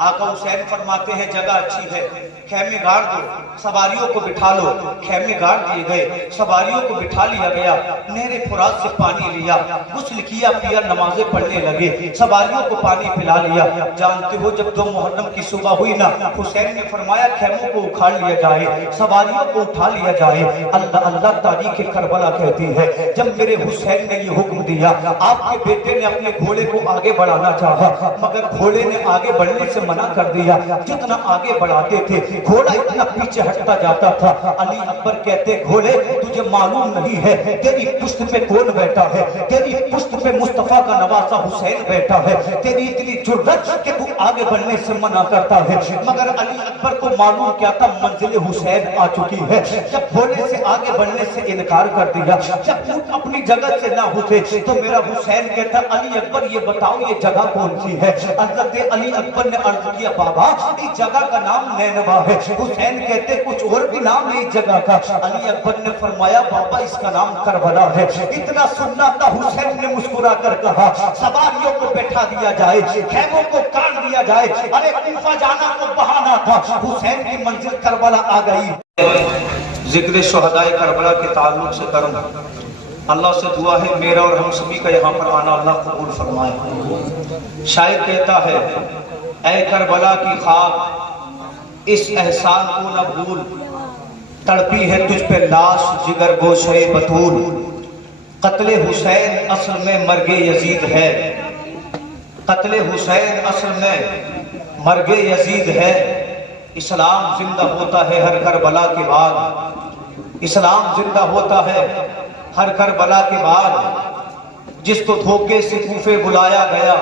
آقا حسین فرماتے ہیں جگہ اچھی ہے، خیمے گاڑ دو، سواریوں کو بٹھا لو۔ خیمے گاڑ دیے گئے، سواریوں کو بٹھا لیا گیا، نہر فرات سے پانی لیا، غسل کیا، پیا، نمازیں پڑھنے لگے، سواریوں کو پانی پلا لیا۔ جانتے ہو جب 2 محرم کی صبح ہوئی نا، حسین نے فرمایا خیموں کو اکھاڑ لیا جائے، سواریوں کو اٹھا لیا جائے۔ اللہ اللہ تاریخ کربلا کہتی ہے جب میرے حسین نے یہ حکم دیا، آپ کے بیٹے نے اپنے گھوڑے کو آگے بڑھانا چاہا مگر گھوڑے نے آگے بڑھنے سے منع کر دیا۔ جتنا آگے بڑھاتے تھے گھوڑا اتنا پیچھے ہٹتا جاتا تھا۔ علی اکبر کہتے گھوڑے تجھے معلوم نہیں ہے تیری پشت پہ کون بیٹھا ہے، تیری پشت پہ مصطفیٰ کا نواسا حسین بیٹھا ہے، تیری اتنی جرأت کہ تو آگے بڑھنے سے منع کرتا ہے۔ مگر علی اکبر کو معلوم کیا تھا منزل حسین آ چکی ہے۔ جب گھوڑے سے آگے بڑھنے سے انکار کر دیا، جب اونٹ اپنی جگہ سے نہ اٹھے تو میرا حسین کہتا علی اکبر یہ بتاؤ یہ جگہ کون سی ہے؟ حضرت علی اکبر نے عرض کیا بابا اس جگہ کا نام نینوا ہے۔ حسین کہتے کچھ اور بھی نام ہے اس جگہ کا؟ علی اکبر نے فرمایا بابا اس کا نام کربلا ہے۔ اتنا سننا تھا، حسین نے مسکرا کر کہا سواریوں کو بیٹھا دیا جائے، خیموں کو کاٹ دیا جائے، ارے کوفہ جانا کو بہانا تھا، حسین کی منزل کربلا آ گئی۔ ذکر شہدائے کربلا کے تعلق سے کروں، اللہ سے دعا ہے میرا اور ہم سبھی کا یہاں پر آنا اللہ قبول فرمائے۔ شاعر کہتا ہے اے کربلا کی خاک اس احسان کو نہ بھول، تڑپی ہے تجھ پہ لاش جگر گوشے بطول، قتل حسین اصل میں مرگ یزید ہے، قتل حسین اصل میں مرگ یزید ہے۔ اسلام زندہ ہوتا ہے ہر کربلا کے بعد، اسلام زندہ ہوتا ہے ہر کربلا کے بعد۔ جس کو دھوکے سے کوفے بلایا گیا،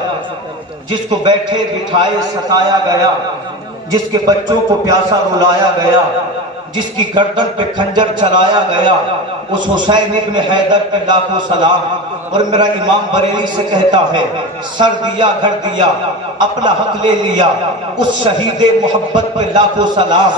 جس کو بیٹھے بٹھائے ستایا گیا، جس کے بچوں کو پیاسا رلایا گیا، جس کی گردن پہ خنجر چلایا گیا، اس حسین ابن حیدر پہ لاکھوں سلام۔ اور میرا امام بریلی سے کہتا ہے سر دیا گھر دیا اپنا حق لے لیا، اس شہید محبت پہ لاکھوں سلام۔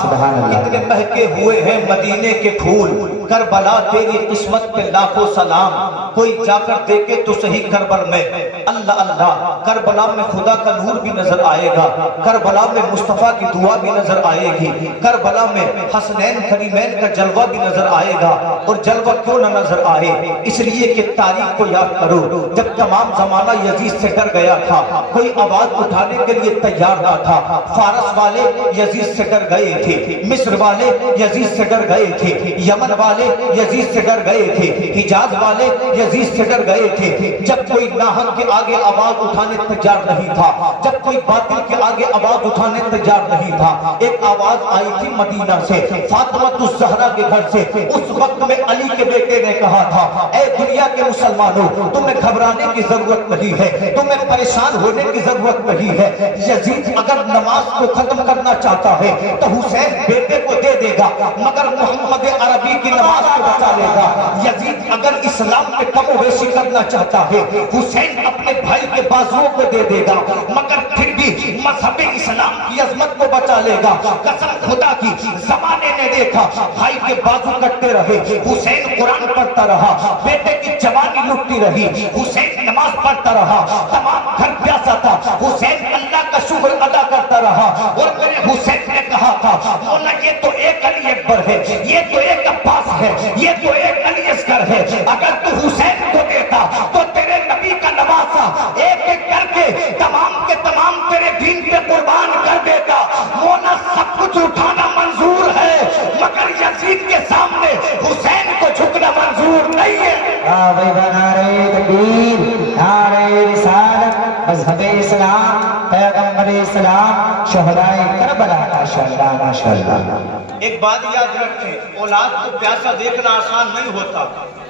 اتنے مہکے ہوئے ہیں مدینے کے پھول، کربلا تیری قسمت پہ لاکھوں سلام۔ کوئی جا کر دیکھے تو صحیح کربلا میں، اللہ اللہ، کربلا میں خدا کا نور بھی نظر آئے گا، کربلا میں مصطفیٰ کی دعا بھی نظر آئے گی، کربلا میں حسنین کریمین کا جلوہ بھی نظر آئے گا۔ اور جلوہ کیوں نہ نظر آئے؟ اس لیے کہ تاریخ کو یاد کرو، جب تمام زمانہ یزید سے ڈر گیا تھا، کوئی آواز اٹھانے کے لیے تیار نہ تھا۔ فارس والے یزید سے ڈر گئے تھے، مصر والے یزید سے ڈر گئے تھے، یمن والے یزید سے ڈر گئے تھے، حجاز والے یزید سے ڈر گئے تھے۔ جب کوئی ناحق کے آگے آواز اٹھانے تیار نہیں تھا، جب کوئی باطل کے آگے آواز اٹھانے تیار نہیں تھا، ایک آواز آئی تھی مدینہ سے، فاطمہ الزہرا کے گھر سے۔ اس وقت میں علی کے بیٹے نے کہا تھا اے دنیا کے مسلمانوں تمہیں گھبرانے کی ضرورت نہیں ہے، تمہیں پریشان ہونے کی ضرورت نہیں ہے۔ یزید اگر نماز کو ختم کرنا چاہتا ہے تو حسین بیٹے کو دے دے گا، مگر محمد عربی کی نماز کو بچا لے گا۔ یزید اگر اسلام میں کم و بیشی کرنا چاہتا ہے، حسین اپنے بھائی کے بازوؤں کو دے دے گا، مگر پھر بھی مذہب اسلام کی عظمت کو بچا لے گا۔ قسم خدا کی زمانے نے دیکھا بھائی کے بازو کٹتے رہے، حسین قرآن پڑھتا رہا، بیٹے کی جوانی لٹتی رہی، حسین نماز پڑھتا رہا، تمام گھر پیاسا تھا، حسین اللہ کا شکر ادا کرتا رہا۔ اور میرے حسین نے کہا تھا مولا یہ تو ایک علی اکبر ہے، یہ تو ایک عباس ہے، یہ تو ایک علی اصغر ہے، اگر تو حسین کو دیتا تو تیرے نبی کا نواسا ایک ایک کر کے تمام کے تمام تیرے دین پہ قربان کر دیتا۔ مولا سب کچھ اٹھانا منظور ہے، مگر یزید کے سامنے حسین کو جھکنا منظور نہیں ہے۔ نعرہ تکبیر، نعرہ رسالت، مذہب اسلام، پیغمبر اسلام، شہدائے کربلا، ماشاءاللہ ماشاءاللہ۔ ایک بات یاد رکھیں، اولاد کو پیاسا دیکھنا آسان نہیں ہوتا۔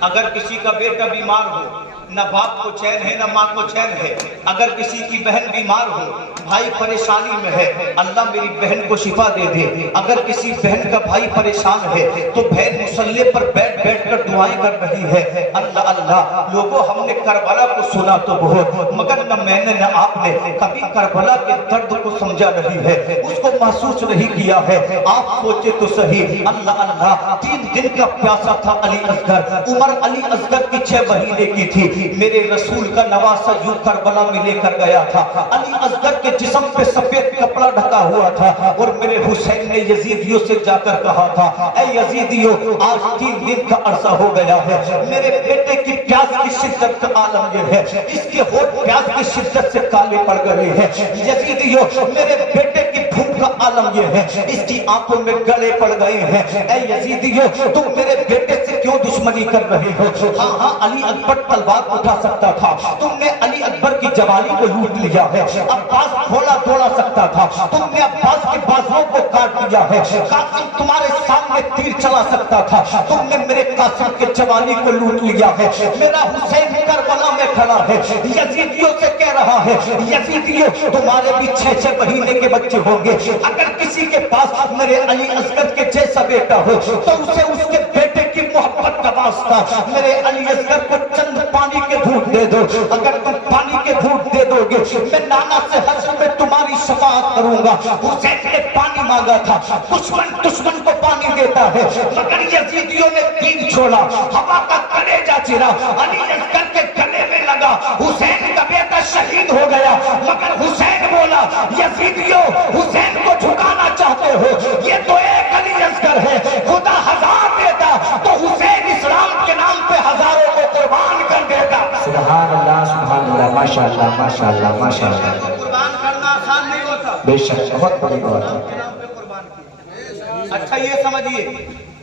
اگر کسی کا بیٹا بیمار ہو، نہ باپ کو چین ہے نہ ماں کو چین ہے، اگر کسی کی بہن بیمار ہو، بھائی پریشانی میں ہے، اللہ میری بہن کو شفا دے دے۔ اگر کسی بہن کا بھائی پریشان ہے تو بہن مصلی پر بیٹھ بیٹھ کر دعائیں کر رہی ہے۔ اللہ اللہ، لوگوں ہم نے کربلا کو سنا تو بہت، مگر نہ میں نے نہ آپ نے کبھی کربلا کے درد کو سمجھا نہیں ہے، اس کو محسوس نہیں کیا ہے۔ آپ سوچے تو صحیح، اللہ اللہ، 3 دن کا پیاسا تھا علی اصغر، عمر علی اصغر کی 6 مہینے کی تھی۔ میرے رسول کا نواسا یوں کربلا میں لے کر گیا تھا، علی اصغر کے جسم پہ سفید کپڑا ढका हुआ था और मेरे हुसैन ने यजीदियों से जाकर कहा था, ऐ यजीदियों, आज 3 दिन का अरसा हो गया है, मेरे बेटे की प्यास की शिद्दत का आलम ये है, इसके होठ प्यास की शिद्दत से काले पड़ गए हैं। यजीदियों, मेरे बेटे की भूख का आलम ये है, इसकी आंखों में गले पड़ गए हैं। ऐ यजीदियों, तुम मेरे बेटे से क्यों दुश्मनी कर रहे हो? हाँ हाँ, अली अकबर तलवार उठा सकता था, तुमने अली अकबर की जवानी को लूट लिया है। अब्बास घोड़ा दौड़ा सकता था, तुमने अब्बास के बाजुओं को काट दिया है। कासिम तुम्हारे सामने तीर चला सकता था, तुमने मेरे कासिम के जवानी को लूट लिया है। मेरा हुसैन करबला में खड़ा है, यजीदियों से कह रहा है, यजीदियों, तुम्हारे भी 6-6 महीने के बच्चे होंगे। अगर किसी के पास मेरे अली असगर के जैसा बेटा हो तो उसे उसके बेटे की मोहब्बत का वास्ता मेरे अली असगर को चंद पानी के घूंट दे दो। अगर तुम पानी के घूंट दे दोगे, मैं नाना से हश्र में तुम्हारी शफाअत करूंगा। हुसैन ने पानी मांगा था, दुश्मन को पानी देता है, मगर यजीदियों ने तीर छोड़ा, हवा का कलेजा चिरा, अली असगर के गले में लगा। हुसैन का बेटा शहीद हो गया, मगर हुसैन बोला, यजीदियों, हुसैन को झुकाना चाहते हो, ये तो एक अली असगर है, खुदा 1000 देता तो हुसैन इस्लाम के नाम पे हजारों को कुर्बान कर देता। सुभान अल्लाह, सुभान अल्लाह, माशाअल्लाह, माशाअल्लाह, माशाअल्लाह। कुर्बान करना आसान नहीं होता, बेशक बहुत बड़ी बात है। अच्छा ये समझिए,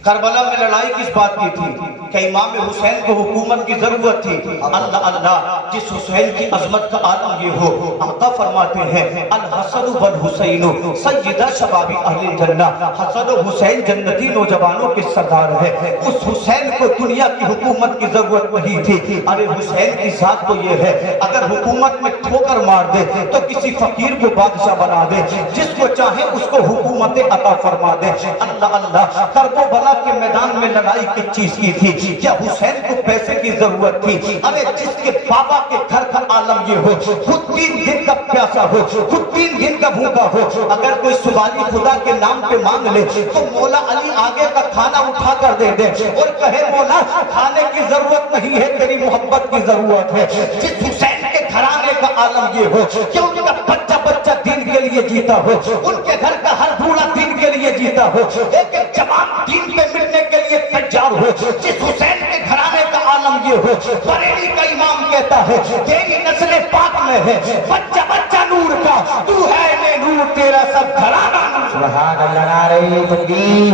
करबला में लड़ाई किस बात की थी कि इमाम हुसैन को हुकूमत की जरूरत थी। अल्लाह अल्लाह, जिस हुसैन की अजमत का आलम ये हो, आका फरमाते हैं, अल हसन वल हुसैन सय्यदा शबाबी अहले जन्नह, हसन और हुसैन जन्नती नौजवानों के सरदार है। उस हुसैन को दुनिया की हुकूमत की जरूरत नहीं थी। अरे हुसैन की जात तो ये है, अगर हुकूमत में ठोकर मार दे तो किसी फकीर को बादशाह बना दे, जिसको चाहे उसको हुकूमत अता फरमा दे। अल्लाह अल्लाह, करबला के मैदान में लड़ाई किस चीज की थी? क्या हुसैन को पैसे की जरूरत थी? अरे जिसके बाबा के घर का आलम ये हो, खुद 3 दिन का प्यासा हो, खुद 3 दिन का भूखा हो, अगर कोई सुबानी खुदा के नाम पे मांग ले तो मौला अली आगे का खाना उठा कर दे दे और कहे, मौला खाने की जरूरत नहीं है, तेरी मोहब्बत की जरूरत है। जिस हुसैन के घराने का आलम ये हो कि उनका बच्चा बच्चा दीन के लिए जीता हो, उनके घर का हर बूढ़ा दीन के लिए जीता हो, एक एक जवान दीन पे मिलने के लिए तैयार हो। जिस हुसैन के घराने का आलम ये हो, बरेली का इमाम कहता है, तेरी नस्ल पाक में है, बच्चा बच्चा नूर का, तू है मैं नूर, तेरा सब घराना नूर। सुभान अल्लाह, नारे तकबीर,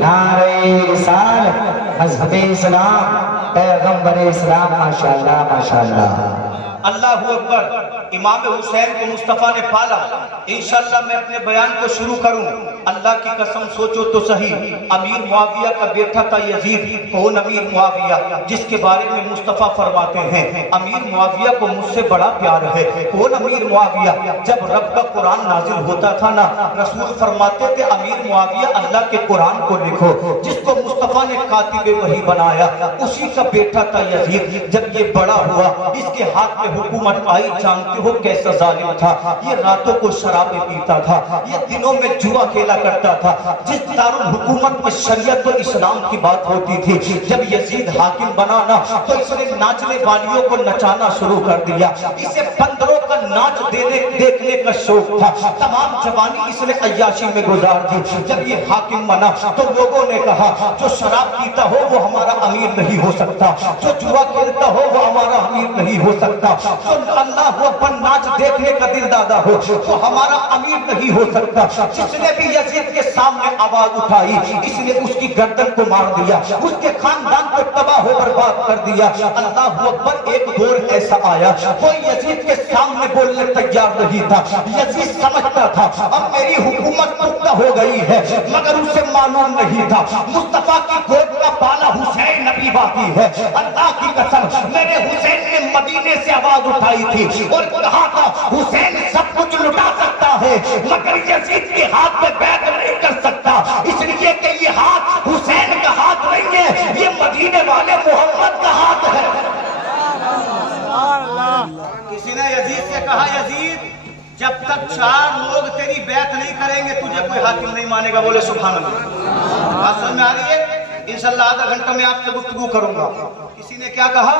नारे रिसालत, मज़हब इस्लाम, पैगंबर इस्लाम, माशाअल्लाह, माशाअल्लाह। अल्लाहू अकबर। इमाम हुसैन को मुस्तफा ने पाला। इंशाअल्लाह मैं अपने बयान को शुरू करूं। अल्लाह की कसम सोचो तो सही, अमीर मुआविया का बेटा था यजीद। कौन अमीर मुआविया? जिसके बारे में मुस्तफा फरमाते हैं, अमीर मुआविया को मुझसे बड़ा प्यार है। कौन अमीर मुआविया? जब रब का कुरान नाजिल होता था ना, रसूल फरमाते थे, अमीर मुआविया अल्लाह के कुरान को लिखो। जिसको मुस्तफा ने कातिबे वही बनाया, उसी का बेटा था यजीद। जब ये बड़ा हुआ, इसके हाथ में हुकूमत आई। जानते हो कैसा जालिम था ये? रातों को शराबें पीता था, ये दिनों में जुआ खेला करता था। जिस दारुल हुकूमत में शरीयत और इस्लाम की बात होती थी, जब यजीद हाकिम बना ना, तो इसने नाचने वालियों को नचाना शुरू कर दिया। इसे बंदरों का नाच देखने का शौक था। तमाम जवानी इसने अय्याशी में गुजार दी। जब ये हाकिम बना तो लोगों ने कहा, जो शराब पीता हो वो हमारा अमीर नहीं हो सकता, जो जुआ खेलता हो वो हमारा अमीर नहीं हो सकता, जो अल्लाह अकबर नाच देखने का दिल दादा हो वो हमारा अमीर नहीं हो सकता। जिसने भी यजीद के सामने आवाज उठाई, इसने उसकी गर्दन को मार दिया, उसके खानदान को तबाह हो बर्बाद कर दिया। अल्लाह अकबर। एक दौर ऐसा आया, कोई यजीद के सामने बोलने तैयार नहीं था। यजीद समझता था अब मेरी हुकूमत पुख्ता हो गई है, मगर उसे मालूम नहीं था मुस्तफा की गोद का बाला हुसैन नबी बाकी है। अल्लाह की कसम, मैंने हुसैन ने मदीने से आवाज उठाई थी और कहा था, हुसैन सब कुछ लुटा सकता है मगर यजीद के हाथ में बैठ नहीं कर सकता, इसलिए कि ये हाथ हुसैन का हाथ नहीं है, ये मदीने वाले मोहम्मद का हाथ है। किसी ने यजीद से कहा, यजीद जब तक 4 लोग तेरी बैत नहीं करेंगे तुझे कोई हाकिम नहीं मानेगा। बोले सुभान अल्लाह। बात समझ में आ रही है? इंशाअल्लाह आधा घंटा में आपसे गुफ्तगू करूंगा। किसी ने क्या कहा?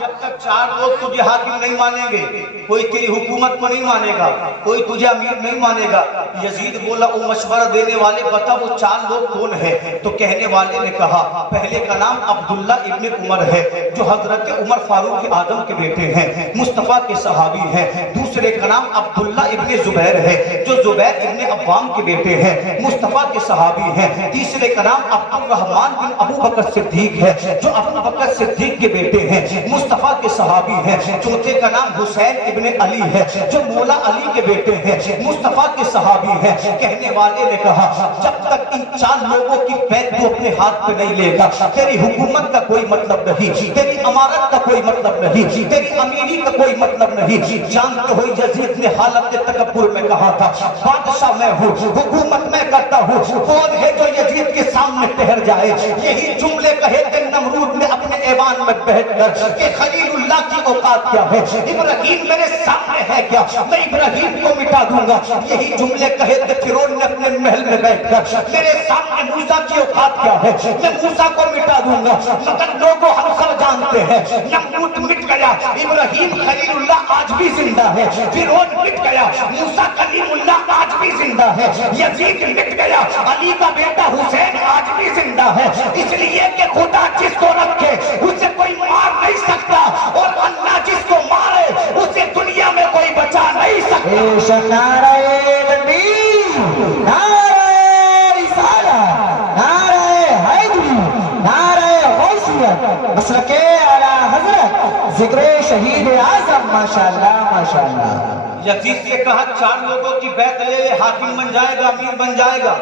जब तक 4 लोग तुझे हाकिम नहीं मानेंगे, कोई तेरी हुकूमत को नहीं मानेगा, कोई तुझे अमीर नहीं मानेगा। यजीद बोला वो मशवरा देने वाले बता वो 4 लोग कौन है? तो कहने वाले ने कहा पहले का नाम अब्दुल्ला इब्ने उमर है जो हजरत उमर फारूक आजम के बेटे हैं, मुस्तफा के सहाबी हैं। दूसरे का नाम अब्दुल्ला इब्ने जुबैर है जो जुबैर इब्ने अव्वाम के बेटे हैं, मुस्तफा के सहाबी हैं। तीसरे का नाम अब्दुल रहमान बिन अबू बकर सिद्दीक है जो अबू बकर सिद्दीक के बेटे हैं, मुस्तफा के सहाबी हैं। चौथे का नाम हुसैन इब्ने अली है जो मौला अली के बेटे हैं, मुस्तफा के सहाबी हैं। कहने वाले ने कहा जब तक इन 4 लोगों की बैत को अपने हाथ पे नहीं लेगा तेरी हुकूमत का कोई मतलब नहीं, तेरी अमारत का कोई मतलब नहीं, तेरी अमीरी का कोई मतलब नहीं। जानते हो यजीद ने हालत तकब्बुर में कहा था बादशाह मैं हूँ, हुकूमत मैं करता हूँ, कौन है जो यजीद के सामने ठहर जाए? यही जुमले कहे थे नमरूद ने अपने ऐवान में बैठकर कि खलीलुल्लाह की औकात क्या है, इब्राहीम मेरे सामने है क्या, मैं इब्राहीम को मिटा दूंगा। यही जुमले कहे थे फिरौन ने अपने महल में बैठकर मेरे सामने मूसा की औकात क्या है, मैं मूसा को मिटा दूंगा। मगर लोगों हम सब जानते हैं नमरूद मिट गया, इब्राहीम खलीलुल्लाह आज भी जिंदा है, फिरौन मिट गया, मूसा कलीमुल्लाह आज भी जिंदा है, यजीद मिट गया, अली का बेटा हुसैन आज भी जिंदा है। इसलिए कि खुदा जिसको रखे उसे कोई मार नहीं सकता और अल्लाह जिसको मारे उसे दुनिया में कोई बचा नहीं सकता। नारे तकबीर, नारे रिसालत, नारे हैदरी, नारे गौसियत, मसलके आला हजरत जिक्र शहीद आजम। माशाअल्लाह माशाअल्लाह। यजीद से कहा 4 लोगों की बैत ले ले, हाकिम बन जाएगा, अमीर बन जाएगा।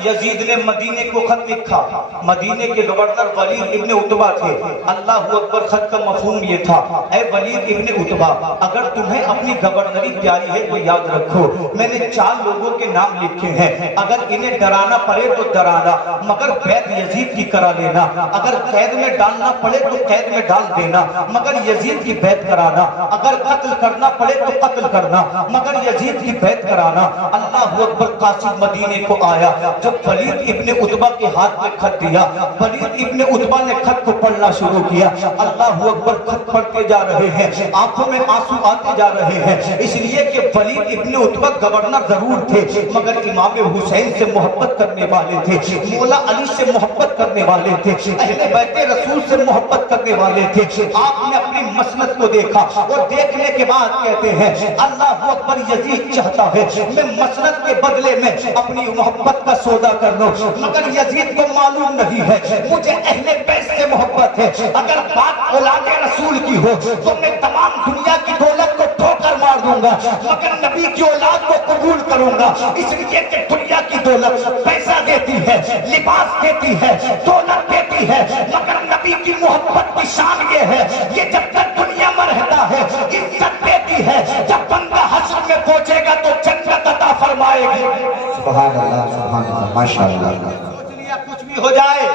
यजीद ने मदीने को खत लिखा। मदीने के गवर्नर वलीद इब्ने उतबा थे। अल्लाह अकबर खत का मफहूम ये था, ऐ वलीद इब्ने उतबा अगर तुम्हें अपनी गवर्नरी प्यारी है तो याद रखो मैंने 4 लोगों के नाम लिखे हैं, अगर इन्हें डराना पड़े तो डराना, मगर बैत यजीद की करा लेना। अगर कैद में डालना पड़े तो कैद में डाल देना, मगर यजीद की बैत कराना। अगर कत्ल करना पड़े तो कत्ल करना, मगर यजीद की बैत कराना। अल्लाह अकबर। कासिम मदीने को आया। जब वलीद इब्ने उतबा के हाथ में खत दिया, वलीद इब्ने उतबा ने खत को पढ़ना शुरू किया। अल्लाह अकबर। खत पढ़ते जा रहे हैं, आंखों में आंसू आते जा रहे हैं, इसलिए कि वलीद इब्ने उतबा गवर्नर जरूर थे मगर इमाम हुसैन से मोहब्बत करने वाले थे, मौला अली से मोहब्बत करने वाले थे, अहले बैते रसूल से मोहब्बत करने वाले थे। आपने अपनी मसनद को देखा और देखने के बाद कहते हैं अल्लाह अकबर, यजीद चाहता है मैं मसनद के बदले में अपनी मोहब्बत का सौदा कर लूं, मगर यजीद को मालूम नहीं है मुझे अहले बैत से मोहब्बत है। अगर बात औलादे रसूल की हो तो मैं तमाम दुनिया की दौलत को ठोकर मार दूंगा, मगर नबी की औलाद को कबूल करूंगा। इसलिए कि दुनिया की दौलत पैसा देती है, लिबास देती है, दौलत देती है, मगर नबी की मोहब्बत की शान ये है ये जब तक दुनिया में रहता है इज्जत देती है, जब बंदा हश्र में पहुंचेगा तो जन्नत अता फरमाएगी। सुभान अल्लाह माशाअल्लाह। सोच लिया कुछ भी हो जाए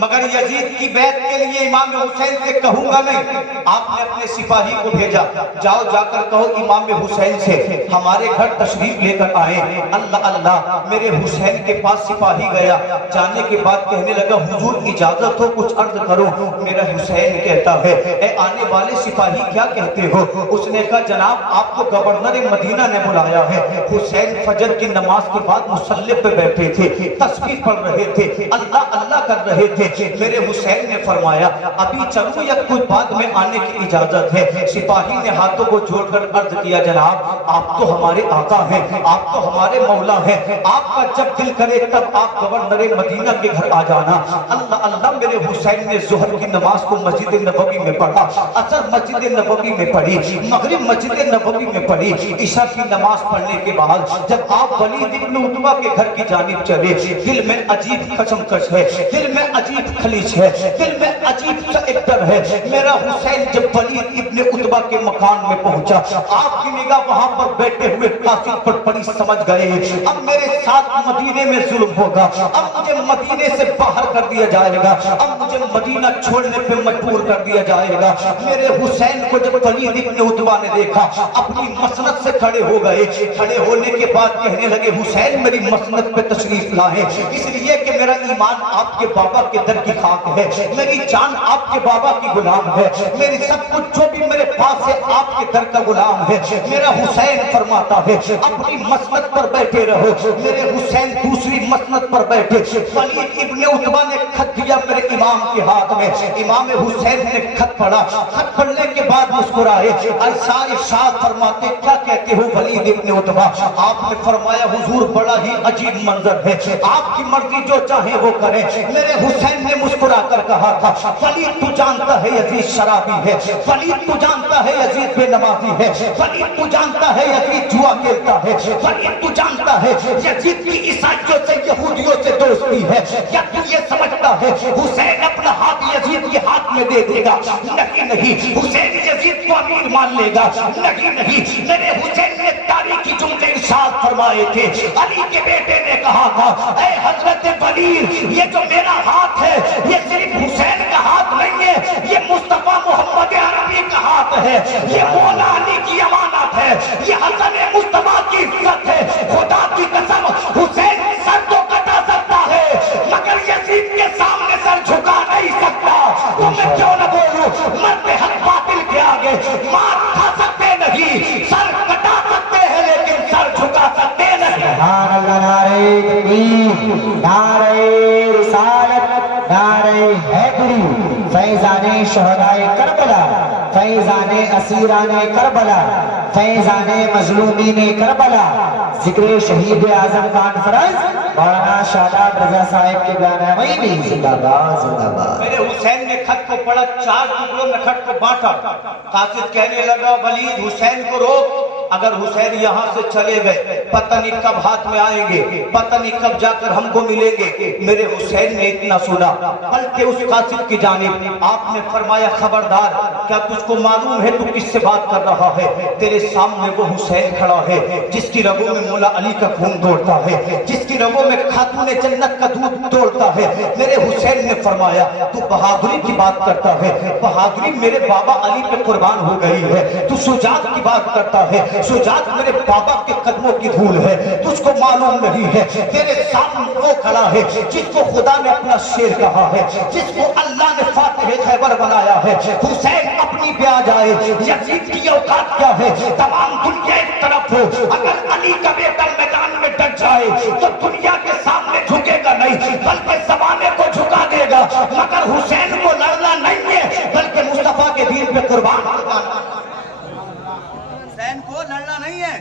मगर यजीद की बैत के लिए इमाम हुसैन से कहूंगा नहीं। आपने अपने सिपाही को भेजा, जाओ जाकर कहो इमाम हुसैन से हमारे घर तशरीफ लेकर आए। अल्लाह अल्लाह। मेरे हुसैन के पास सिपाही गया, जाने के बाद कहने लगा हुजूर इजाजत हो कुछ अर्ज करो। मेरा हुसैन कहता है ए आने वाले सिपाही क्या कहते हो? उसने कहा जनाब आपको गवर्नर मदीना ने बुलाया है। हुसैन फजर की नमाज के बाद मुसल्ले पे बैठे थे, तस्बीह पढ़ रहे थे, अल्लाह अल्लाह कर रहे थे। मेरे हुसैन ने फरमाया अभी चलूं या कुछ बाद में आने की इजाजत है? सिपाही ने हाथों को जोड़कर अर्ज किया जनाब आप तो हमारे आका हैं, आप तो हमारे मौला हैं, आपका जब दिल करे तब आप गवर्नर मदीना के घर आ जाना। अल्लाह अल्लाह। मेरे हुसैन ने जोहर की नमाज को मस्जिद नबवी में पढ़ा, असर मस्जिद नबवी में पढ़ी, मगरिब मस्जिद नबवी में पढ़ी। इशा की नमाज पढ़ने के बाद जब आप वलीद इब्ने उतबा के घर की जानिब चले, दिल में अजीब कशमकश है, दिल में अजीब खलीज है, दिल में अजीब सा एक डर है। मेरा हुसैन जब वलीद इब्ने उतबा के मकान में पहुंचा, आपकी निगाह वहां पर बैठे हुए कासिम पर पड़ी, समझ गए अब मेरे साथ मदीने में जुल्म होगा, अब मुझे मदीने से बाहर कर दिया जाएगा, अब मुझे मदीना छोड़ने पे मजबूर कर दिया जाएगा। मेरे हुसैन को जब वलीद इब्ने उतबा ने देखा अपनी मसनद से खड़े हो गए। खड़े होने के बाद कहने लगे हुसैन मेरी मसनद पे तशरीफ लाए, इसलिए कि मेरा ईमान आपके बाबा के در کی خاک ہے، میری جان آپ کے بابا کی غلام ہے، میری سب کچھ جو بھی میرے پاس ہے آپ کے در کا غلام ہے۔ میرا حسین فرماتا ہے اپنی مسند پر بیٹھے رہو، میرے حسین دوسری مسند پر بیٹھے۔ ولید ابن عتبہ نے خط دیا میرے امام کے ہاتھ میں، امام حسین نے خط پڑھا، خط پڑھنے کے بعد مسکرائے، ارشاد ارشاد فرماتے کیا کہتے ہو ولید ابن عتبہ؟ آپ نے فرمایا حضور بڑا ہی عجیب منظر ہے، آپ کی مرضی جو چاہے وہ کریں۔ میرے حسین نے مسکرا کر کہا تھا ولید تو جانتا ہے یزید شرابی ہے، ولید تو جانتا ہے یزید بے نمازی ہے، ولید تو جانتا ہے یزید جوا کھیلتا ہے، ولید تو جانتا ہے یزید کی عیسائیوں سے یہودیوں سے دوستی ہے، کیا تو یہ سمجھتا ہے حسین اپنا ہاتھ یزید کے ہاتھ میں دے دے گا؟ نہیں، حسین یزید کو امیر مان لے گا؟ نہیں، میرے حسین نے تاریخی جملے ارشاد فرمائے تھے۔ علی کے بیٹے نے کہا تھا اے حضرت ولید یہ جو میرا ہاتھ ہے یہ صرف حسین کا ہاتھ نہیں ہے، یہ مصطفیٰ محمد عربی کا ہاتھ ہے، یہ مولا علی کی امانت ہے، یہ حسن مصطفیٰ کی عزت ہے۔ خدا کی قسم حسین سر تو کٹا سکتا ہے مگر یزید کے سامنے سر جھکا نہیں سکتا۔ تو میں کیوں نہ بولوں، مرد حق باطل کے آگے مار کھا سکتے نہیں، سر کٹا سکتے ہیں لیکن سر جھکا سکتے نہیں۔ سبحان اللہ، نعرہ تکبیر، نعرہ رسالت، نعرہ حیدری، فیضان شہدائے کربلا، فیضان اسیران کربلا، فیضان مظلومین کربلا، ذکر شہید اعظم کانفرنس مولانا شاداب رضا صاحب کے بیانائی میں زندہ باد زندہ باد۔ میرے حسین نے خط کو پڑھا، 4 ٹکڑوں میں خط کو بانٹا۔ قاصد کہنے لگا ولید حسین کو روک، اگر حسین یہاں سے چلے گئے پتہ نہیں کب ہاتھ میں آئیں گے، پتہ نہیں کب جا کر ہم کو ملیں گے۔ میرے حسین نے اتنا سنا، پلٹے اس قاصد کی جانب، آپ نے فرمایا خبردار، کیا تجھ کو معلوم ہے تو کس سے بات کر رہا ہے؟ تیرے سامنے وہ حسین کھڑا ہے جس کی رگوں میں مولا علی کا خون دوڑتا ہے، جس کی رگوں میں خاتون جنت کا دودھ دوڑتا ہے۔ میرے حسین نے فرمایا تو بہادری کی بات کرتا ہے، بہادری میرے بابا علی پہ قربان ہو گئی ہے، تو شجاعت کی بات کرتا ہے، شجاعت میرے بابا کے قدموں کی دھول ہے، تجھ کو معلوم نہیں ہے تیرے سامنے وہ کھڑا ہے جس کو خدا نے اپنا شیر کہا ہے، جس کو اللہ نے فاتح خیبر بنایا ہے۔ حسین اپنی پہ آ جائے، یزید کی اوقات کیا ہے؟ تمام دنیا ایک طرف ہو، اگر علی کا بیٹا میدان میں ڈٹ جائے تو دنیا کے سامنے جھکے گا نہیں بلکہ زمانے کو جھکا دے گا، مگر حسین کو لڑنا نہیں ہے بلکہ مصطفیٰ کے دین پہ قربان ہو جانا۔ حسین کو لڑنا نہیں ہے،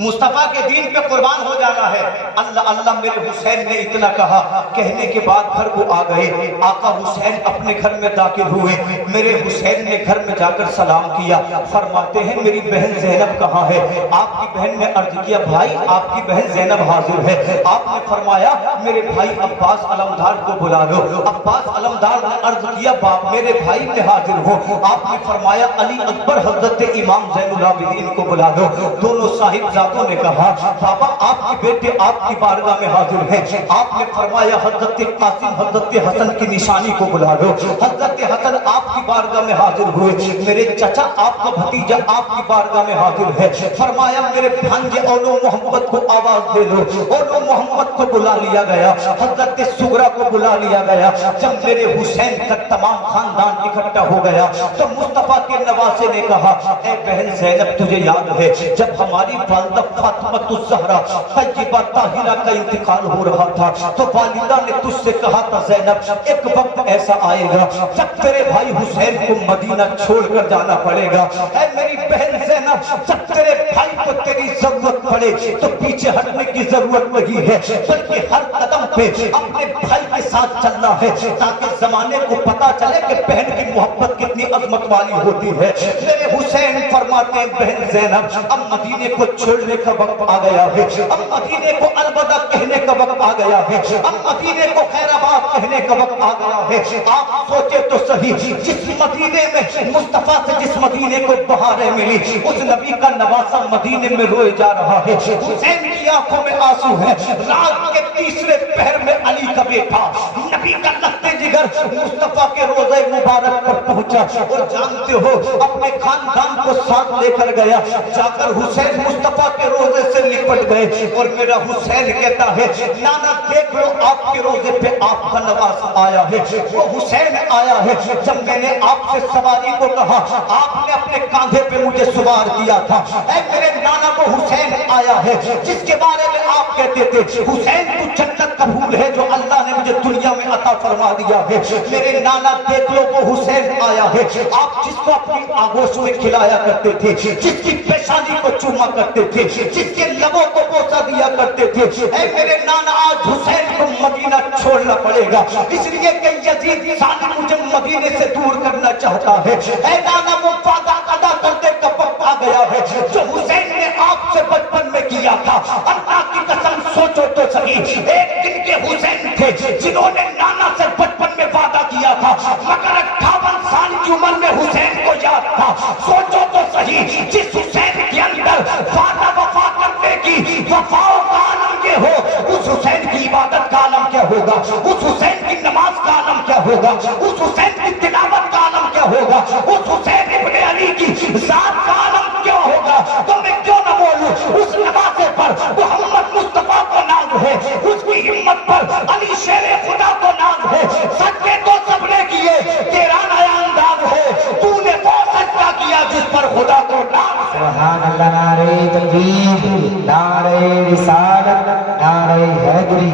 مصطفیٰ کے دین پہ قربان ہو جانا ہے۔ اللہ اللہ، میرے حسین نے اتنا کہا، کہنے کے بعد گھر کو آ گئے۔ آقا حسین اپنے گھر میں داخل ہوئے، میرے حسین نے گھر میں جا کر سلام کیا، فرماتے ہیں میری بہن زینب کہاں ہے؟ آپ کی بہن نے عرض کیا بھائی آپ کی بہن زینب حاضر ہے۔ آپ نے فرمایا میرے بھائی عباس علمدار کو بلا لو۔ عباس علمدار نے عرض کیا باپ میرے بھائی میں حاضر ہو۔ آپ نے فرمایا علی اکبر حضرت امام زین العابدین کو بلا لو۔ دونوں صاحب نے کہا بابا آپ کی بیٹے آپ کی بارگاہ میں حاضر ہیں۔ آپ نے فرمایا حضرت قاسم حضرت حسن کی نشانی کو بلا لو۔ حضرت حسن آپ کی بارگاہ میں حاضر ہوئے، میرے چچا آپ کا بھتیجا آپ کی بارگاہ میں حاضر ہے۔ فرمایا میرے بھانجے اولو محمد کو آواز دے لو۔ اولو محمد کو بلا لیا گیا، حضرت سغرا کو بلا لیا گیا۔ جب میرے حسین تک تمام خاندان اکٹھا ہو گیا تو مصطفیٰ کے نواسے نے کہا اے بہن زینب تجھے یاد ہے جب ہماری والدہ فاطمہ الزہرا طیبہ طاہرہ کا انتقال ہو رہا تھا تو والدہ نے تجھ سے کہا تھا زینب ایک وقت ایسا آئے گا جب تیرے بھائی حسین کو مدینہ چھوڑ کر جانا پڑے گا۔ اے میری بہن زینب جب تیرے بھائی کو تیری ضرورت پڑے تو پیچھے ہٹنے کی ضرورت نہیں ہے بلکہ ہر قدم پہ اپنے بھائی کے ساتھ چلنا ہے تاکہ زمانے کو پتا چلے کہ بہن کی محبت کتنی عظمت والی ہوتی ہے۔ میرے حسین فرماتے ہیں بہن زینب اب مدینے کو چھوڑنے کا وقت آ گیا ہے، اب مدینے کو الوداع کہنے کا وقت آ گیا ہے، اب مدینے کو خیر آباد کہنے کا وقت آ گیا ہے۔ آپ سوچے تو صحیح جس مدینے میں مصطفیٰ سے جس مدینے کو بہاریں ملی उस नबी का नवासा मदीने में रोए जा रहा है। हुसैन की आंखों में आंसू है। रात के तीसरे पहर में अली का बेटा नबी का लखते जिगर मुस्तफा के रोज़े मुबारक पर पहुंचा और जानते हो अपने खानदान को साथ लेकर गया। जाकर हुसैन मुस्तफा के रोज़े से लिपट गए और मेरा हुसैन कहता है नाना देख लो आपके रोज़े पे आपका नवासा आया है। वो हुसैन आया है जब मैंने आपसे सवारी को कहा आपने अपने कांधे पे मुझे सवार किया था। ऐ मेरे नाना वो हुसैन आया है जिसके बारे में आप कहते थे हुसैन तू जन्नत का फूल है जो अल्लाह ने मुझे दुनिया में अता फरमा दिया है। मेरे नाना देख लो वो हुसैन आया है आप जिसको अपनी आगोश में खिलाया करते थे, जिसकी पेशानी को चूमा करते थे, जिसके लबों को बोसा दिया करते थे। ऐ मेरे नाना आज हुसैन को मदीना छोड़ना पड़ेगा इसलिए कि यजीद साली मुझे मदीने से दूर करना चाहता है। ऐ नाना वो वादा अदा करते का वक्त आ गया है जो हुसैन ने आपसे बचपन में किया था। अल्लाह की कसम सोचो तो सही एक दिन के हुसैन थे जिन्होंने नाना से बचपन में वादा किया था मगर 58 साल की उम्र में हुसैन को याद था। सोचो तो सही जिस हुसैन के अंदर वादा वफा करने की वफाओं का आलम ये हो उस हुसैन की इबादत का आलम क्या होगा, उस हुसैन की नमाज का आलम क्या होगा, उस हुसैन की तिलावत का आलम क्या होगा, उस हुसैन इब्ने अली की जात का आलम क्या होगा। तो मैं क्यों न बोलूं उस नवासे पर मोहम्मद मुस्तफा को नाज है, उसकी हिम्मत पर अली शेर खुदा को नाज है। सच्चे तो सबने किए तेरा नया अंदाज है, तूने वो सच्चा किया जिस पर खुदा को नाज है। सुभान अल्लाह। नारे तकबीर, नारे रिसालत, नारे हैदरी,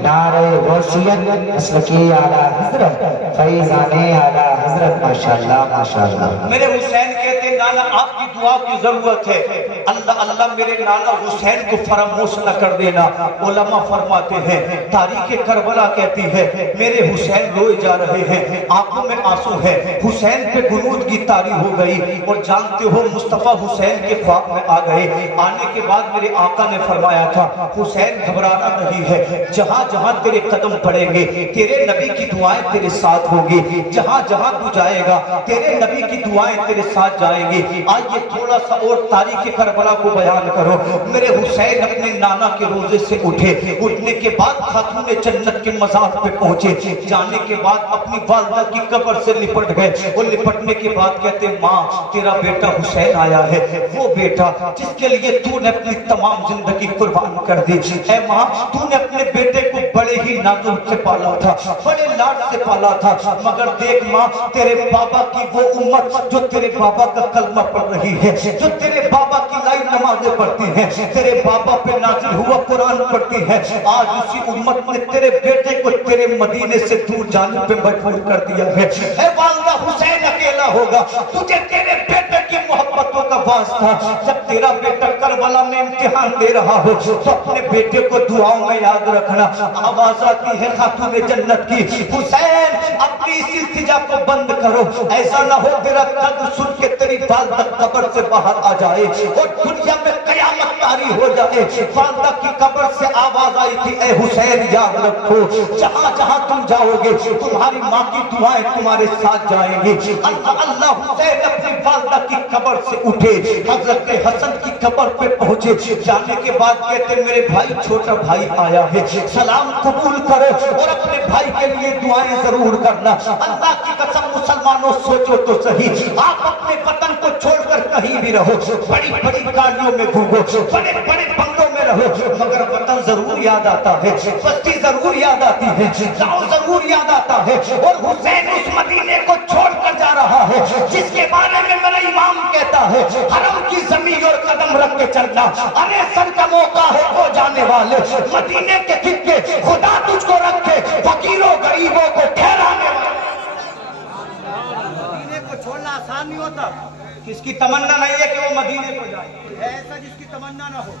नारे वसीयत, मसलकी आला हजरत, फैज़ाने आला हजरत। माशाअल्लाह माशाअल्लाह। मेरे हुसैन कहते नाना आपकी दुआ की जरूरत है। अल्लाह अल्लाह मेरे नाना हुसैन को फरामोश न कर देना। उलमा फरमाते हैं तारीख करबला कहती है मेरे हुसैन रोए जा रहे हैं, आंखों में आंसू है, हुसैन पे गुनूद की तारी हो गई और जानते हो मुस्तफा हुसैन के ख्वाब में आ गए। आने के बाद मेरे आका ने फरमाया था हुसैन घबराना नहीं है, जहां जहां तेरे कदम पड़ेंगे तेरे नबी की दुआएं तेरे साथ होगी, जहां जहां तू जाएगा तेरे नबी की दुआएं तेरे साथ जाएंगी। आइए थोड़ा सा और तारीख करबला को बयान करो। मेरे हुसैन अपने नाना के रोजे से उठे, उठने के बाद खातून जन्नत के मज़ार पे पहुंचे, जाने के बाद अपनी वालिदा की कब्र से लिपट गए और लिपटने के बाद कहते माँ तेरा बेटा हुसैन आया है, वो बेटा जिसके लिए तूने अपनी तमाम जिंदगी कुर्बान कर दी। ऐ माँ तूने अपने बेटे को बड़े ही नाजुक से पाला था, बड़े लाड से पाला था, मगर देख माँ तेरे बाबा की वो उम्मत जो तेरे बाबा का कलमा पढ़ रही है, जो तेरे बाबा की लाई नमाजें पढ़ती है, तेरे बाबा पे नाजिल हुआ कुरान पढ़ती है, आज उसी उम्मत ने तेरे बेटे को तेरे मदीने से दूर जाने पे मजबूर कर दिया है। ऐ वालिदा हुसैन अकेला होगा, तुझे तेरे बेटे की मोहब्बतों का वास्ता जब तेरा बेटा करबला में इम्तिहान दे रहा हो तो अपने बेटे को दुआओं में याद रखना। आवाज आती है खातून जन्नत की हुसैन अपनी इस इल्तिजा को बंद करो, ऐसा ना हो तेरा कद सुन के तेरी वालिदा कब्र से बाहर आ जाए और दुनिया में कयामत तारी हो जाए। वालिदा की कब्र से आवाज आई थी ऐ हुसैन याद रखो जहां जहां तुम जाओगे तुम्हारी माँ की दुआएं तुम्हारे साथ जाएंगी। अल्लाह अल्लाह हुसैन अपनी वालिदा की कब्र से उठे, हजरत हसन की कब्र पे पहुंचे, जाने के बाद कहते मेरे भाई छोटा भाई आया है, सलाम कबूल करो और अपने भाई के लिए दुआएं जरूर करना। अल्लाह की कसम मुसलमानों सोचो तो सही, आप अपने वतन को छोड़कर कहीं भी रहो, बड़ी बड़ी गाड़ियों में घूमो, बड़े बड़े बंगलों में रहो, मगर वतन जरूर याद आता है, बस्ती जरूर याद आती है, गाँव जरूर याद आता है। और हुसैन उस मदीने को छोड़कर जा रहा है जिसके बारे में मेरा इमाम कहता है हरम की जमीन और कदम रख के चलना, अरे सर का मौका है हो जाने वाले मदीने के खिक्के खुदा तुझको रखे फकीरों गरीबों को ठहराने वाले। मदीने को छोड़ना आसान नहीं होता, किसकी तमन्ना नहीं है कि वो मदीने को जाए, ऐसा जिसकी तमन्ना ना हो।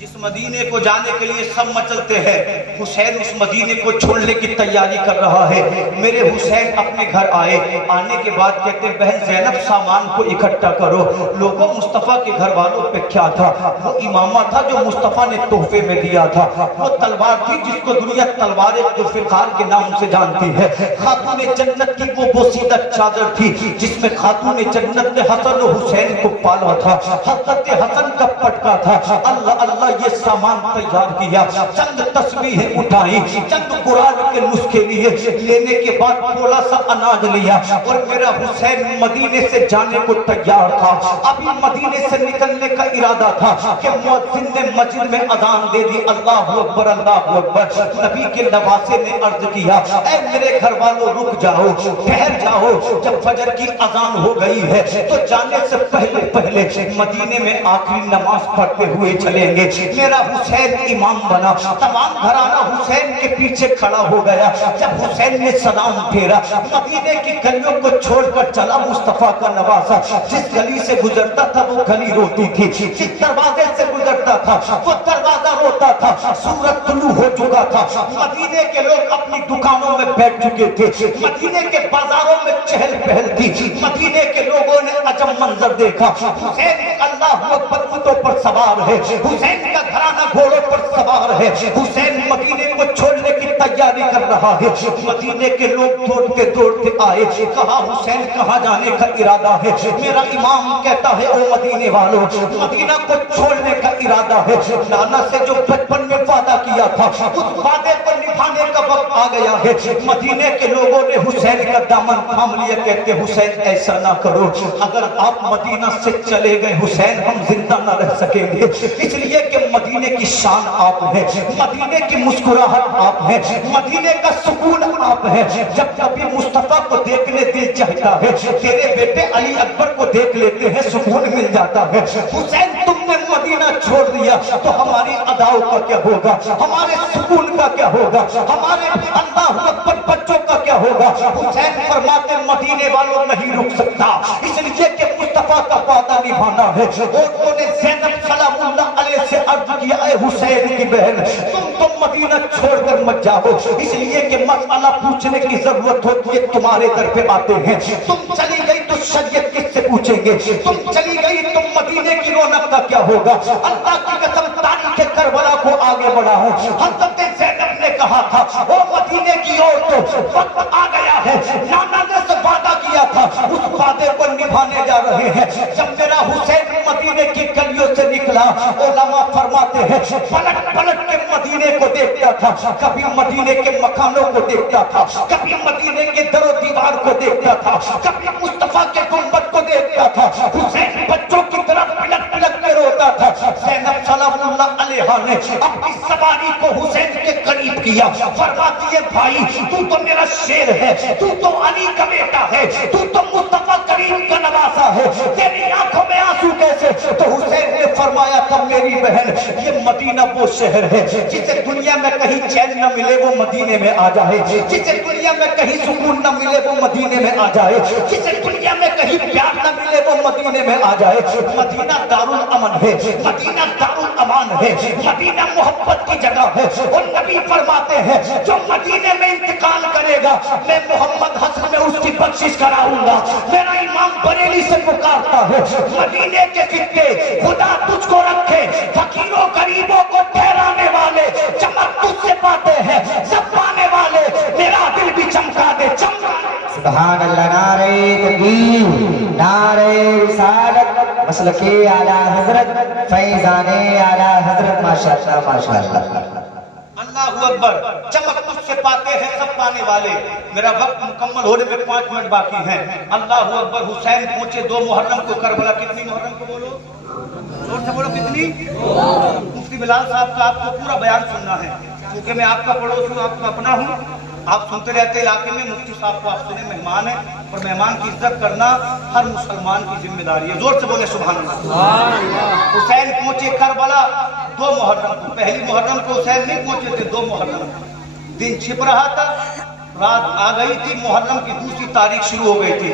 जिस मदीने को जाने के लिए सब मचलते हैं, हुसैन उस मदीने को छोड़ने की तैयारी कर रहा है। मेरे हुसैन अपने घर आए, आने के बाद कहते हैं बहन ज़ैनब सामान को इकट्ठा करो। लोगों मुस्तफ़ा के घर वालों पे क्या था? वो इमामा था जो मुस्तफ़ा ने तोहफे में दिया था, वो तलवार थी जिसको दुनिया तलवार जुल्फ़िकार के नाम से जानती है। खातून जन्नत की वो बोसीदा चादर थी जिसमें खातून जन्नत ने हसन और हुसैन को पाला था। हज़रत हसन का पटका था। अल्लाह अल्लाह ये सामान तैयार किया, चंद तस्बीहें उठाई, चंद कुरान के नुस्खे लिए, लेने के बाद थोड़ा सा अनाज लिया और मेरा हुसैन मदीने से जाने को तैयार था। अभी मदीने से निकलने का इरादा था कि मुअज्जिन ने मस्जिद में अजान दे दी, अल्लाहु अकबर अल्लाहु अकबर। नबी के नवासे ने अर्ज किया, ऐ मेरे घर वालों रुक जाओ, ठहर जाओ, जब फजर की अजान हो गई है तो जाने से पहले पहले मदीने में आखिरी नमाज पढ़ते हुए चलेंगे। मेरा हुसैन इमाम बना, तमाम घराना हुसैन के पीछे खड़ा हो गया। जब हुसैन ने सलाम फेरा, मदीने की गलियों को छोड़कर चला मुस्तफा का नवासा। जिस गली से गुजरता था वो गली रोती थी, जिस दरवाजे से गुजरता था वो दरवाजा रोता था। सूरज तुलू हो चुका था, मदीने के लोग अपनी दुकानों में बैठ चुके थे, मदीने के बाजारों में चहल पहल थी। मदीने के लोगों ने अजब मंजर देखा। हुसैन अल्लाहु अकबर ऊँटों पर सवार है, हुसैन का घराना घोड़ों पर सवार है, हुसैन मदीने को छोड़ने की तैयारी कर रहा है। मदीने के लोग दौड़ते दौड़ते आए, कहा हुसैन कहाँ जाने का इरादा है? मेरा इमाम कहता है ओ मदीने वालों, मदीना को छोड़ने का इरादा है। नाना से जो बचपन में वादा किया था उस वादे को निभाने का वक्त आ गया है। मदीने के लोगों ने हुसैन का दामन थाम लिया, कहते हुसैन ऐसा ना करो, अगर आप मदीना से चले गए हुसैन हम जिंदा ना रह सकेंगे। इसलिए कि मदीने की शान आप है, मदीने की मुस्कुराहट आप है, मदीने का सुकून आप है। जब कभी मुस्तफा को देखने दिल चाहता है, तेरे बेटे अली अकबर को देख लेते हैं, सुकून मिल जाता है। हुसैन तुमने मदीना छोड़ दिया तो हमारी अदाओं का क्या होगा, हमारे सुकून का क्या होगा, हमारे अल्लाहु अकबर बच्चों का क्या होगा? हुसैन फरमाते मदीने वालों नहीं रुक सकता, इसलिए कि मुस्तफा का वादा निभाना है। और उन्होंने ज़ैनब सलामुल्लाह अलैह से अर्ज किया, ऐ हुसैन की बहन तुम तो मदीना छोड़कर मत जाओ, इसलिए कि मसला पूछने की जरूरत होती है, तुम्हारे दर पे आते हैं। तुम चली गई तो शरीयत किससे पूछेंगे? तुम चली गई तो मदीने की रौनक का क्या होगा? अल्लाह की कसम तारीख़ करबला को आगे बढ़ाओ। हज़रत ज़ैनब ने कहा था ओ मदीने की औरतों वक्त आ गया है, नाना ने से वादा किया था उस वादे को निभाने जा रहे हैं। जब मेरा हुसैन मदीने की गलियों से निकला, उलमा फरमाते हैं पलट पलट के मदीने को देखता था, कभी मदीने के मकानों को देखता था, कभी मदीने के दरो दीवार को देखता था, कभी मुस्तफा के गुंबद को देखता था। हुसैन बच्चों की तरफ पलट पलट के रोता था। ज़ैनब सलामुल्लाह अलैहा ने अपनी सवारी को हुसैन के करीब किया, फरमाती है भाई तू तो मेरा शेर है, तू तो अली का बेटा है, तू तो मुस्तफा करीम का नवासा है, तेरी आंखों में आंसू कैसे? तो हुसैन ने फरमाया था मेरी बहन ये मदीना वो शहर है जिसे दुनिया में कहीं चैन न मिले वो मदीने में आ जाए, जिसे दुनिया में कहीं सुकून न मिले वो मदीने में आ जाए, जिसे दुनिया में कहीं प्यार न मिले वो मदीने में आ जाए। मदीना दारुल अमन है, मदीना दारुल अमान है, मदीना मोहब्बत की जगह है। और नबी फरमाते हैं जो मदीने में इंतकाल करेगा मैं मोहम्मद हसन में उसकी बख्शिश कराऊंगा। मेरा इमाम बरेली से पुकारता है मदीने के सिक्के खुदा तुझको रखे, फकीरों गरीबों को ठहराने वाले चमक तुझसे पाते हैं, सब पाने वाले मेरा दिल भी चमका दे, चमका दे। सुभान अल्लाह, नारे तकबीर, नारे रिसालत, मसलके आला हजरत, फैजाने आला हजरत, माशाअल्लाह माशाअल्लाह। अल्लाहु अकबर, चमक तुझसे पाते हैं सब पाने वाले। मेरा वक्त मुकम्मल होने में 5 मिनट बाकी हैं। अल्लाहु अकबर। हुसैन पहुंचे 2 मुहर्रम को करबला। कितनी मुहर्रम को बोलो, जोर से बोलो कितनी? मुफ्ती बिलाल साहब का आपको पूरा बयान सुनना है, क्योंकि मैं आपका पड़ोस हूँ, आपका अपना हूँ, आप सुनते रहते इलाके में। मुफ्ती साहब को आप सुने, मेहमान है और मेहमान की इज्जत करना हर मुसलमान की जिम्मेदारी है। जोर से बोले सुभान अल्लाह। हुसैन पहुंचे करबला 2 मुहर्रम को। पहली मुहर्रम को हुसैन नहीं पहुंचे थे, 2 मुहर्रम दिन छिप रहा था, रात आ गई थी, मुहर्रम की दूसरी तारीख शुरू हो गई थी।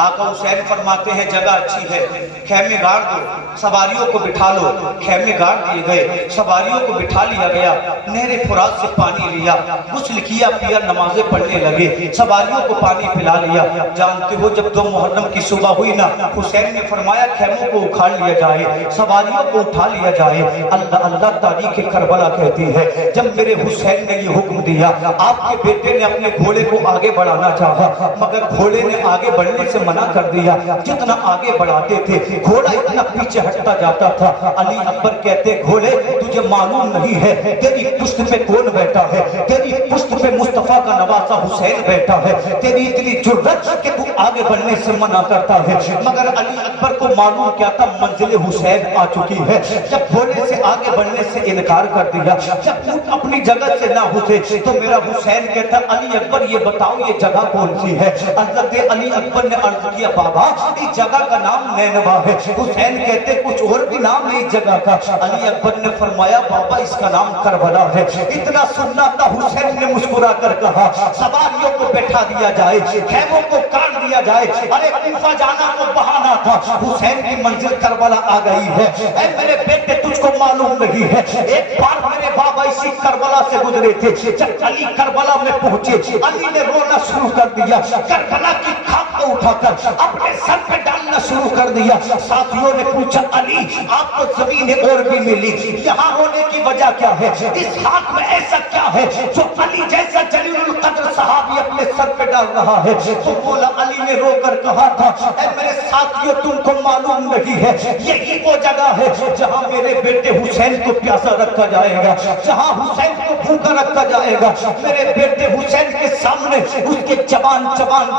आका हुसैन फरमाते हैं जगह अच्छी है, खेमे गाड़ दो, सवारियों को बिठा लो। खेमे गाड़ दिए गए, सवारियों को बिठा लिया गया। नहरे फुरात से पानी लिया, गुस्ल किया, पिया, नमाजें पढ़ने लगे, सवारियों को पानी पिला लिया। जानते हो जब 2 मुहर्रम की सुबह हुई ना, हुसैन ने फरमाया खेमों को उखाड़ लिया जाए, सवारियों को उठा लिया जाए। अल्लाह अल्लाह तारीख करबला कहती है, जब मेरे हुसैन ने ये हुक्म दिया, आपके बेटे ने अपने घोड़े को आगे बढ़ाना चाहा, मगर घोड़े ने आगे बढ़ने से मना कर दिया। जितना आगे बढ़ाते थे घोड़ा इतना पीछे हटता जाता था। अली अकबर कहते, घोड़े तुझे मालूम नहीं है तेरी पुश्त पे कौन बैठा है, तेरी पुश्त पे मुस्तफा का नवासा हुसैन बैठा है, तेरी इतनी जुर्रत कि तू आगे बढ़ने से मना करता है। मगर अली अकबर को मालूम क्या था, मंजिल हुसैन आ चुकी है। जब घोड़े से आगे बढ़ने से इनकार कर दिया, जब ऊंट अपनी जगह से ना उठे, तो मेरा हुसैन कहता, अली अकबर ये बताओ ये जगह कौन सी है। हज़रत अली अकबर ने अर्ज किया, बाबा इस जगह का नाम नैनवा है। हुसैन कहते कुछ और भी नाम है इस जगह का। अली अकबर ने फरमाया, बाबा इसका नाम करबला है। इतना सुनना था, हुसैन ने मुस्कुरा कर कहा, सवारियों को बैठा दिया जाए, खेमों को काट दिया जाए। अरे कूफा जाना तो बहाना था, हुसैन की मंजिल करबला आ गई है। ऐ मेरे बेटे तुझको मालूम नहीं है, एक बार मेरे बाबा इसी करबला से गुजरे थे। जब अली करबला में पहुंचे, अली ने रोना शुरू कर दिया, करबला की खाक को उठाकर अपने सर पे डालना शुरू कर दिया। साथियों ने पूछा, अली आपको जमीन और भी मिली, यहाँ होने की वजह क्या है, इस हाथ में ऐसा क्या है जो अली जैसा जलीलुल कद्र सहाबी अपने सर पे डाल रहा है। तो बोला, अली ने रोकर कहा था, ऐ मेरे साथियों तुमको मालूम नहीं है, यही वो जगह है जहाँ मेरे बेटे हुसैन को प्यासा रखा जाएगा, जहाँ हुसैन को भूखा रखा जाएगा। मेरे बेटे हुसैन के सामने उसके जवान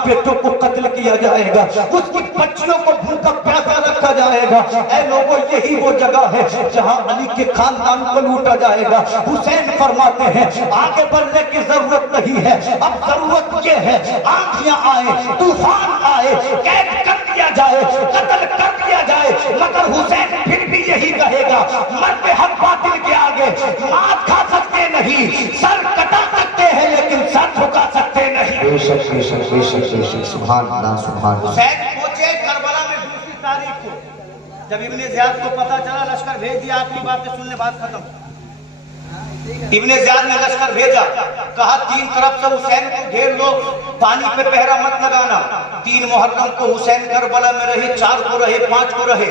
बेटों को कत्ल किया जाएगा, उसकी बच्चियों को भूखा प्यासा रखा जाएगा। ऐ लोगों यही वो जगह है जहाँ अली के खानदान को लूटा जाएगा। हुसैन फरमाते हैं, आगे बढ़ने की जरूरत नहीं है, अब जरूरत ये है आंधियां आए, तूफान आए, कैद कर दिया जाए, कत्ल कर दिया जाए, मगर हुसैन फिर भी यही कहेगा, मरते हक बातिल के आगे मात खा सकते नहीं, सर कटा सकते हैं लेकिन सर झुका सकते नहीं। बेशक बेशक बेशक बेशक, सुभान अल्लाह सुभान अल्लाह। हुसैन पहुंचे करबला में 2 तारीख को। जब इब्ने ज़ियाद को पता चला, लश्कर भेज दिया, आखिरी बातें सुनने, बात खत्म। इब्ने ज़ियाद ने लश्कर भेजा, कहा 3 तरफ से हुसैन को घेर लो, पानी पे पहरा मत लगाना। 3 मुहर्रम को हुसैन करबला में रहे, 4 को रहे, 5 को रहे,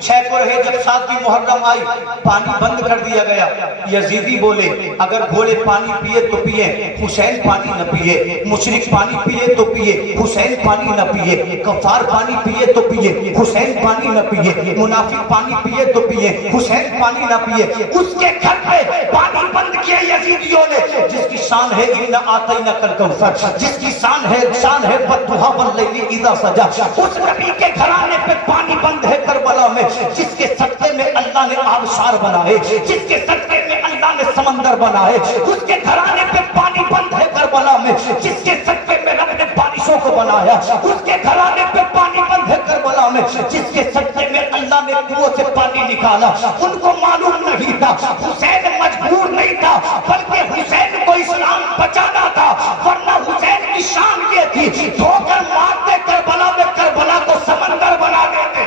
6 को रहे। जब 7वीं मुहर्रम आई, पानी बंद कर दिया गया। यजीदी बोले, अगर घोड़े पानी पिए तो पिए, हुसैन पानी न पिए, मुशरिक पानी पिए तो पिए, हुसैन पानी न पिए, कफार पानी पिए तो पिए, हुसैन पानी न पिए, मुनाफिक पानी पिए तो पिए, हुसैन पानी न पिए। उसके घर पे पानी बंद किया यजीदियों ने, जिसकी शान है इन्ना आतैना कल कौसर, जिसकी शान है बद्दुहा वल्लैली इज़ा सजा। उस नबी के घराने पे पानी बंद है करबला में, जिसके सदके में अल्लाह ने आबशार बनाए, जिसके सदके में अल्लाह ने समंदर बनाए। उसके घराने पे पानी बंद है करबला में, जिसके सदके में रब ने बारिशों को बनाया। उसके घराने पे पानी बंद है करबला में, जिसके सदके में अल्लाह ने कुओं से पानी निकाला। उनको मालूम नहीं था, हुसैन मजबूर नहीं था, बल्कि हुसैन को इस्लाम बचाना था, वरना हुसैन की शान ये थी, ठोकर मारते करबला में, करबला को समंदर बना देते।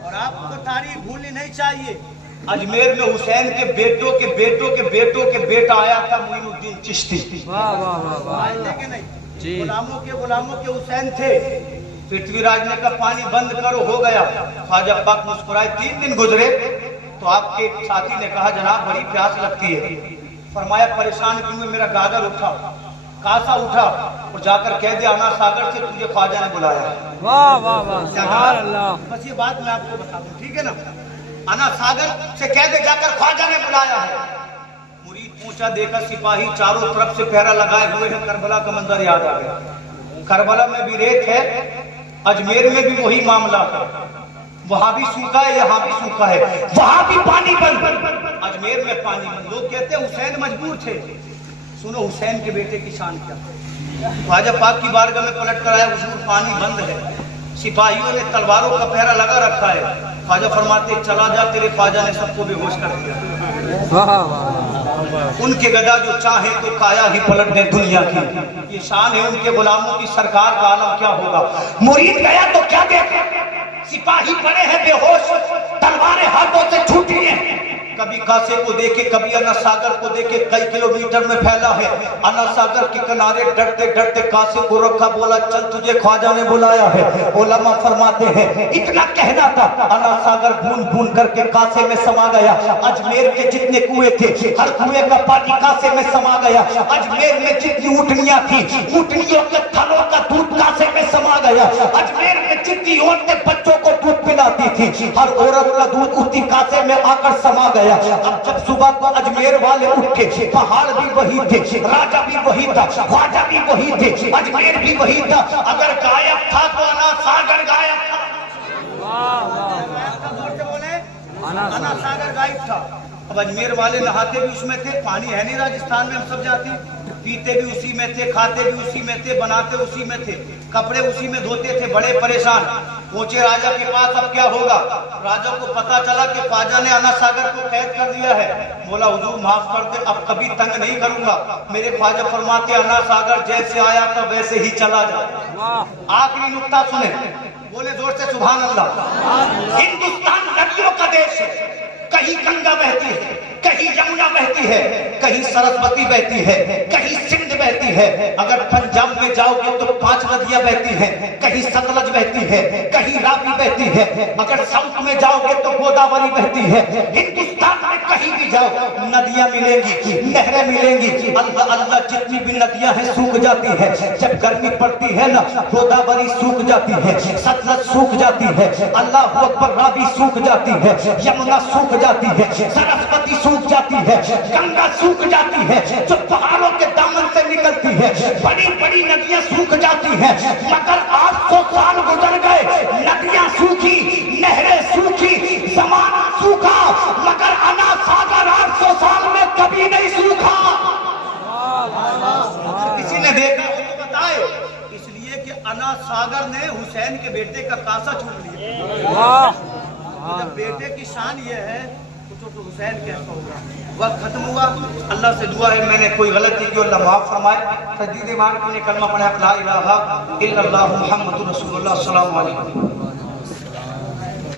और आपको तारीख भूलनी नहीं चाहिए, अजमेर में हुसैन के बेटों के बेटों के बेटों के बेटा आया था, मोइनुद्दीन चिश्ती। आए थे कि नहीं? गुलामों के हुसैन थे। पृथ्वीराज ने कहा पानी बंद करो, हो गया। ख्वाजा पाक मुस्कुराए। 3 दिन गुजरे तो आपके एक साथी ने कहा, जनाब बड़ी प्यास लगती है। फरमाया परेशान क्यों है, मेरा गागर उठा, कासा उठा और जाकर कह दिया, आना सागर से तुझे ख्वाजा ने बुलाया। वाह वाह वाह, सुभान अल्लाह। बस ये बात मैं आपको बता दूं, ठीक है ना? आना सागर से कह दे जाकर ख्वाजा ने बुलाया है। मुरीद पहुंचा, देखा सिपाही चारों तरफ से पहरा लगाए हुए हैं। करबला का मंजर याद आ गया। करबला में भी रेत है, अजमेर में भी वही मामला है। वहां भी सूखा है, यहाँ भी सूखा है, वहां भी पानी बंद, अजमेर में पानी बंद। लोग कहते हैं हुसैन मजबूर थे। सुनो हुसैन के बेटे की शान क्या। ख्वाजा पाक की बारगाह में पलट कर आया, हुजूर पानी बंद है, सिपाहियों ने तलवारों का पहरा लगा रखा है। ख्वाजा फरमाते, चला जा, तेरे ख्वाजा ने सबको बेहोश कर दिया। उनके गदा जो चाहे तो काया ही पलट दे दुनिया की। یہ شان ہے ان کے غلاموں کی، سرکار کا عالم کیا ہوگا۔ مرید گیا تو کیا دیکھا، سپاہی پڑے ہیں بے ہوش، تلواریں ہاتھوں سے چھوٹی ہیں، کبھی کاسے کو دیکھے کبھی انا ساگر کو دیکھے، کئی کلومیٹر میں پھیلا ہے۔ انا ساگر کے کنارے ڈرتے ڈرتے کاسے کو رکھا، بولا چل تجھے خواجہ نے بلایا ہے۔ علماء فرماتے ہیں اتنا کہنا تھا، انا ساگر بھون بھون کر کے کاسے میں سما گیا۔ اجمیر کے جتنے کنویں تھے ہر کنویں کا پانی کاسے میں سما گیا۔ اجمیر میں جتنی اونٹنیاں تھیں اونٹنیوں کے تھنوں کا دودھ کاسے میں سما گیا۔ اجمیر میں جتنی عورتیں بچوں کو دودھ پلاتی تھی ہر عورت کا دودھ اسی کاسے میں آ کر سما گیا۔ اب جب صبح کو اجمیر والے اٹھے، پہاڑ بھی وہی تھے، راجہ بھی وہی تھا، خواجہ بھی وہی تھے، اجمیر بھی وہی تھا۔ اگر غائب تھا تو انا ساگر غائب تھا۔ انا ساگر غائب تھا۔ اب اجمیر والے نہاتے بھی اس میں تھے، پانی ہے نہیں راجستھان میں ہم سب جاتے، پیتے بھی اسی میں تھے، کھاتے بھی اسی میں تھے، بناتے اسی میں تھے، کپڑے اسی میں دھوتے تھے، بڑے پریشان۔ پہنچے راجہ کے پاس، اب کیا ہوگا؟ راجہ کو پتا چلا کہ خواجہ نے انا ساگر کو قید کر دیا ہے۔ بولا حضور معاف کر دے، اب کبھی تنگ نہیں کروں گا۔ میرے خواجہ فرماتے انا ساگر جیسے آیا تھا ویسے ہی چلا جائے۔ آخری نکتہ سنیں، بولے زور سے سبحان اللہ۔ ہندوستان ندیوں کا دیش ہے، کہیں گنگا بہتی ہے، کہیں یمنا بہتی ہے، کہیں سرسوتی بہتی ہے، کہیں سندھ بہتی ہے۔ اگر پنجاب میں جاؤ گے تو 5 ندیاں بہتی ہیں، کہیں ستلج بہتی ہے، کہیں راوی بہتی ہے۔ اگر ساؤتھ میں جاؤ گے تو گوداوری بہتی ہے۔ ہندوستان میں کہیں بھی جاؤ ندیاں ملیں گی، نہریں ملیں گی۔ اللہ اللہ جتنی بھی ندیاں ہیں سوکھ جاتی ہے، جب گرمی پڑتی ہے نا گوداوری سوکھ جاتی ہے، ستلج سوکھ جاتی ہے، اللہ اکبر، راوی سوکھ جاتی ہے، یمنا سوکھ جاتی ہے، سرسوتی سوکھ جاتی ہے، گنگا سوکھ جاتی ہے جو پہاڑوں کے دامن سے نکلتی ہے۔ بڑی بڑی ندیاں سوکھ جاتی ہیں، مگر 800 سال گزر گئے، ندیاں سوکھی، نہریں سوکھی، زمانہ سوکھا، مگر انا ساگر 800 سال میں کبھی نہیں سوکھا۔ کسی نے دیکھا ہو تو بتائے، اس لیے کہ انا ساگر نے حسین کے بیٹے کا کاسا چھوڑ لیا۔ جب بیٹے کی شان یہ ہے تو حسین کیسا ہوگا۔ وقت ختم ہوا، اللہ سے دعا ہے میں نے کوئی غلطی کی اللہ معاف فرمائے۔ تجدید ایمان کے لیے کلمہ پڑھیں، لا الہ الا اللہ محمد رسول اللہ، السلام علیکم۔